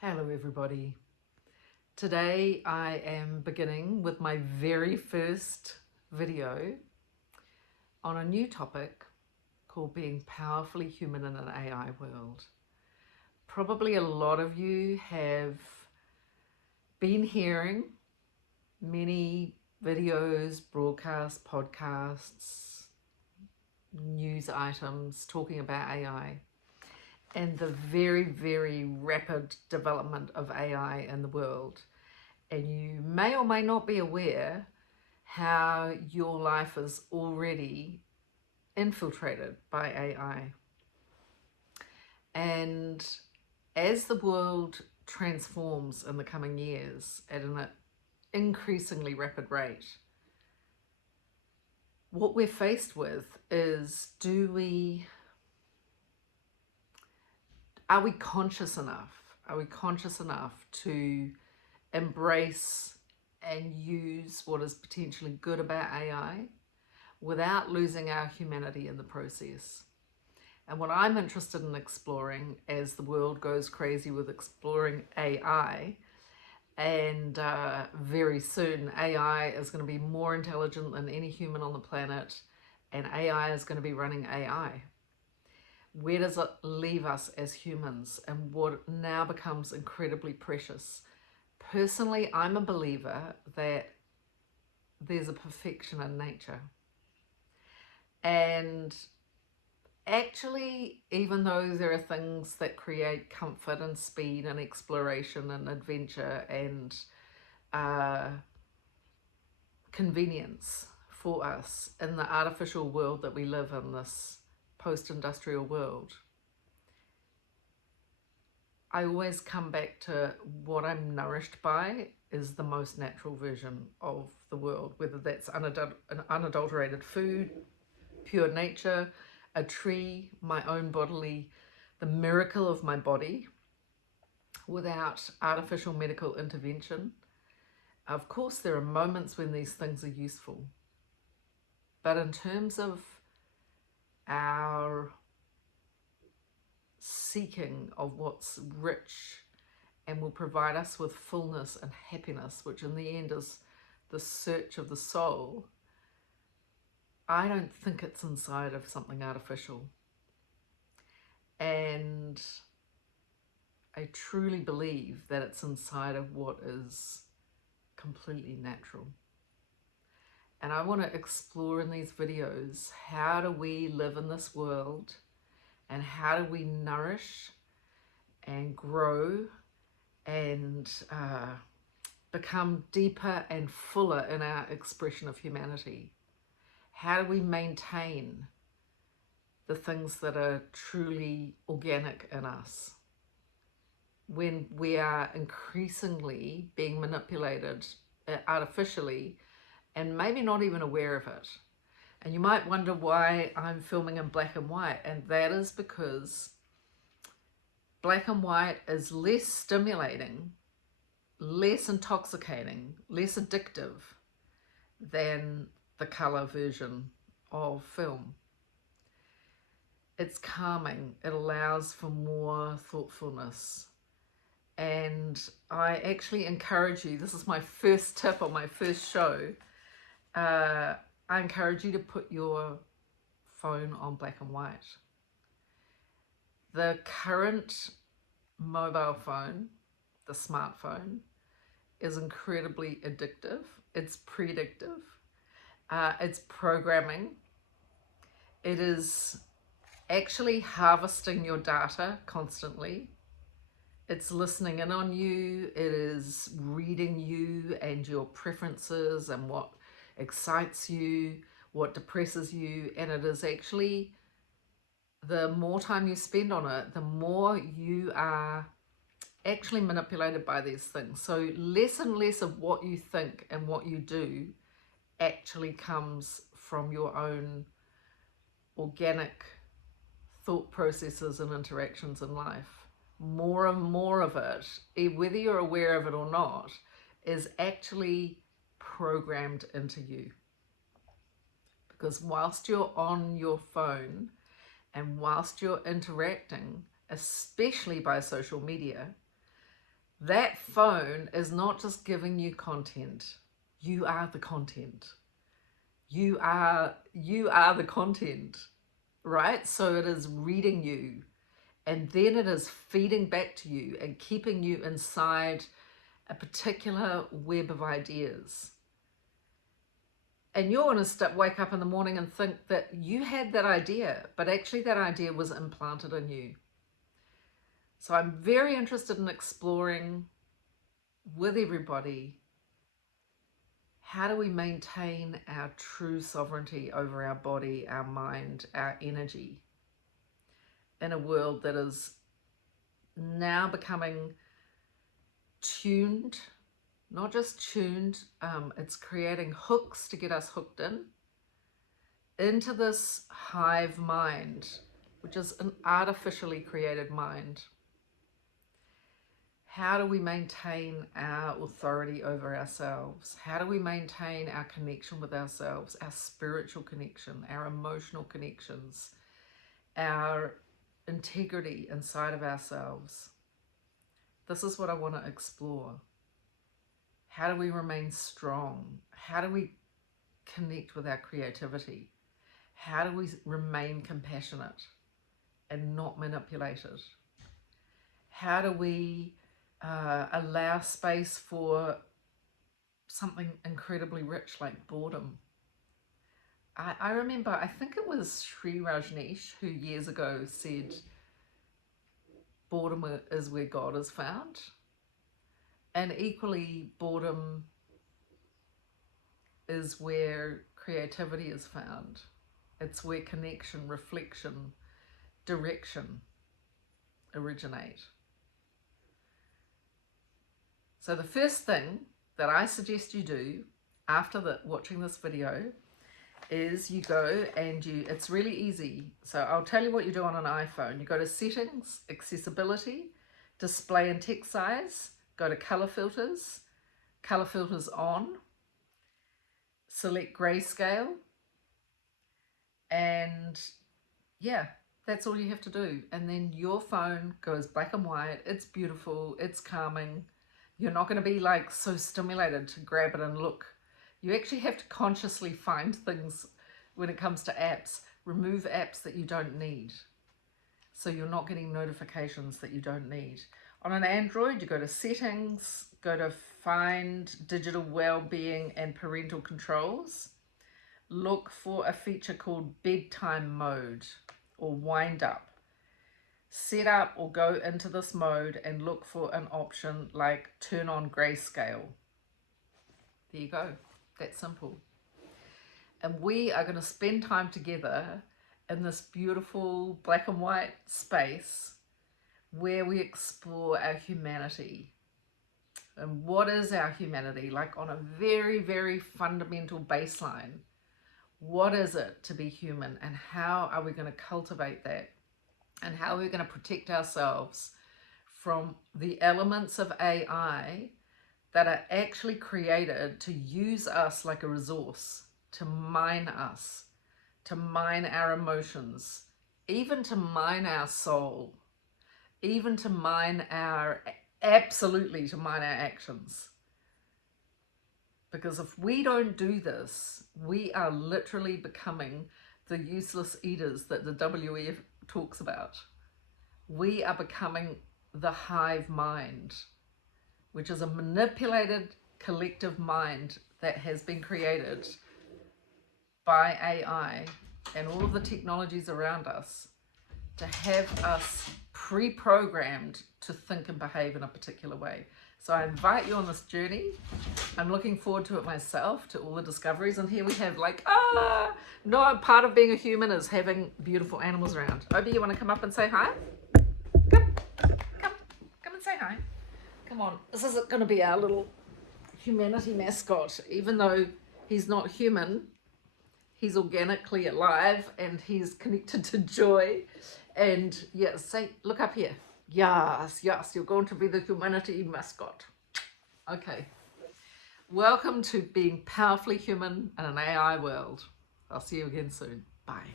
Hello everybody. Today I am beginning with my very first video on a new topic called being powerfully human in an AI world. Probably a lot of you have been hearing many videos, broadcasts, podcasts, news items talking about AI and the very, very rapid development of AI in the world. And you may or may not be aware how your life is already infiltrated by AI. And as the world transforms in the coming years at an increasingly rapid rate, what we're faced with is are we conscious enough? Are we conscious enough to embrace and use what is potentially good about AI without losing our humanity in the process? And what I'm interested in exploring as the world goes crazy with exploring AI, and very soon AI is going to be more intelligent than any human on the planet, and AI is going to be running AI. Where does it leave us as humans, and what now becomes incredibly precious? Personally, I'm a believer that there's a perfection in nature. And actually, even though there are things that create comfort and speed and exploration and adventure and convenience for us in the artificial world that we live in, this post-industrial world, I always come back to what I'm nourished by is the most natural version of the world, whether that's unadulterated food, pure nature, a tree, my own bodily, the miracle of my body without artificial medical intervention. Of course, there are moments when these things are useful, but in terms of our seeking of what's rich and will provide us with fullness and happiness, which in the end is the search of the soul, I don't think it's inside of something artificial. And I truly believe that it's inside of what is completely natural. And I want to explore in these videos, how do we live in this world, and how do we nourish and grow and become deeper and fuller in our expression of humanity? How do we maintain the things that are truly organic in us when we are increasingly being manipulated artificially and maybe not even aware of it? And you might wonder why I'm filming in black and white, and that is because black and white is less stimulating, less intoxicating, less addictive than the color version of film. It's calming, it allows for more thoughtfulness. And I actually encourage you, this is my first tip on my first show, I encourage you to put your phone on black and white. The current mobile phone, the smartphone, is incredibly addictive. It's predictive. It's programming. It is actually harvesting your data constantly. It's listening in on you. It is reading you and your preferences and what excites you, what depresses you, and it is actually, the more time you spend on it, the more you are actually manipulated by these things. So less and less of what you think and what you do actually comes from your own organic thought processes and interactions in life. More and more of it, whether you're aware of it or not, is actually programmed into you. Because whilst you're on your phone and whilst you're interacting, especially by social media, That phone is not just giving you content. You are the content. You are the content, right? So it is reading you, and then it is feeding back to you and keeping you inside a particular web of ideas. And you're going to wake up in the morning and think that you had that idea, but actually that idea was implanted in you. So I'm very interested in exploring with everybody, how do we maintain our true sovereignty over our body, our mind, our energy in a world that is now becoming tuned, not just tuned, it's creating hooks to get us hooked into this hive mind, which is an artificially created mind. How do we maintain our authority over ourselves? How do we maintain our connection with ourselves, our spiritual connection, our emotional connections, our integrity inside of ourselves? This is what I want to explore. How do we remain strong? How do we connect with our creativity? How do we remain compassionate and not manipulated? How do we allow space for something incredibly rich like boredom? I remember, I think it was Sri Rajneesh who years ago said, boredom is where God is found. And equally, boredom is where creativity is found. It's where connection, reflection, direction originate. So the first thing that I suggest you do after watching this video is you go and it's really easy. So I'll tell you what you do on an iPhone. You go to settings, accessibility, display and text size, go to color filters on, select grayscale, and yeah, that's all you have to do. And then your phone goes black and white. It's beautiful, it's calming. You're not going to be like so stimulated to grab it and look. You actually have to consciously find things when it comes to apps. Remove apps that you don't need, so you're not getting notifications that you don't need. On an Android, you go to settings, go to find digital well-being and parental controls. Look for a feature called bedtime mode or wind up. Set up or go into this mode and look for an option like turn on grayscale. There you go. That's simple. And we are going to spend time together in this beautiful black and white space where we explore our humanity. And what is our humanity? Like on a very, very fundamental baseline. What is it to be human, and how are we going to cultivate that? And how are we going to protect ourselves from the elements of AI that are actually created to use us like a resource, to mine us, to mine our emotions, even to mine our soul, even to mine absolutely to mine our actions. Because if we don't do this, we are literally becoming the useless eaters that the WEF talks about. We are becoming the hive mind, which is a manipulated collective mind that has been created by AI and all of the technologies around us to have us pre-programmed to think and behave in a particular way. So I invite you on this journey. I'm looking forward to it myself, to all the discoveries. And here we have like, no, part of being a human is having beautiful animals around. Obi, you want to come up and say hi? Come and say hi. Come on, this is going to be our little humanity mascot. Even though he's not human, he's organically alive and he's connected to joy. And yes, say, look up here. Yes, you're going to be the humanity mascot. Okay. Welcome to being powerfully human in an AI world. I'll see you again soon. Bye.